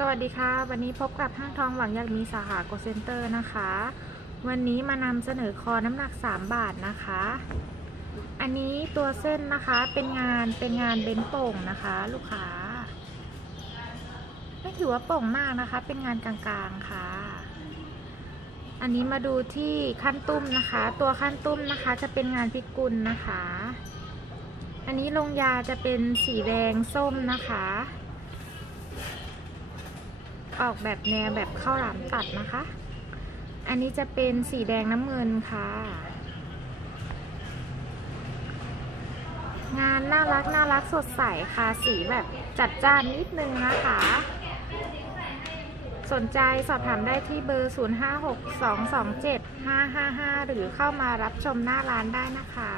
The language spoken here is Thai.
สวัสดีค่ะ วันนี้พบกับห้างทองหวังอยากมีสาขาโกเซนเตอร์นะคะ วันนี้มานำเสนอคอน้ำหนัก 3 บาทนะคะ อันนี้ตัวเส้นนะคะเป็นงานเป็นงานเบนโป่งนะคะ ลูกค้าไม่ถือว่าโป่งมากนะคะ เป็นงานกลางๆค่ะ อันนี้มาดูที่ขั้นตุ้มนะคะ ตัวขั้นตุ้มนะคะจะเป็นงานพิกุลนะคะ อันนี้ลงยาจะเป็นสีแดงส้มนะคะ ออกแบบแนวแบบข้าวหลามตัดนะคะ อันนี้จะเป็นสีแดงน้ำเงินค่ะ งานน่ารักน่ารักสดใสค่ะ สีแบบจัดจ้านนิดนึงนะคะ สนใจสอบถามได้ที่เบอร์ 0562275555หรือเข้ามารับชมหน้าร้านได้นะคะ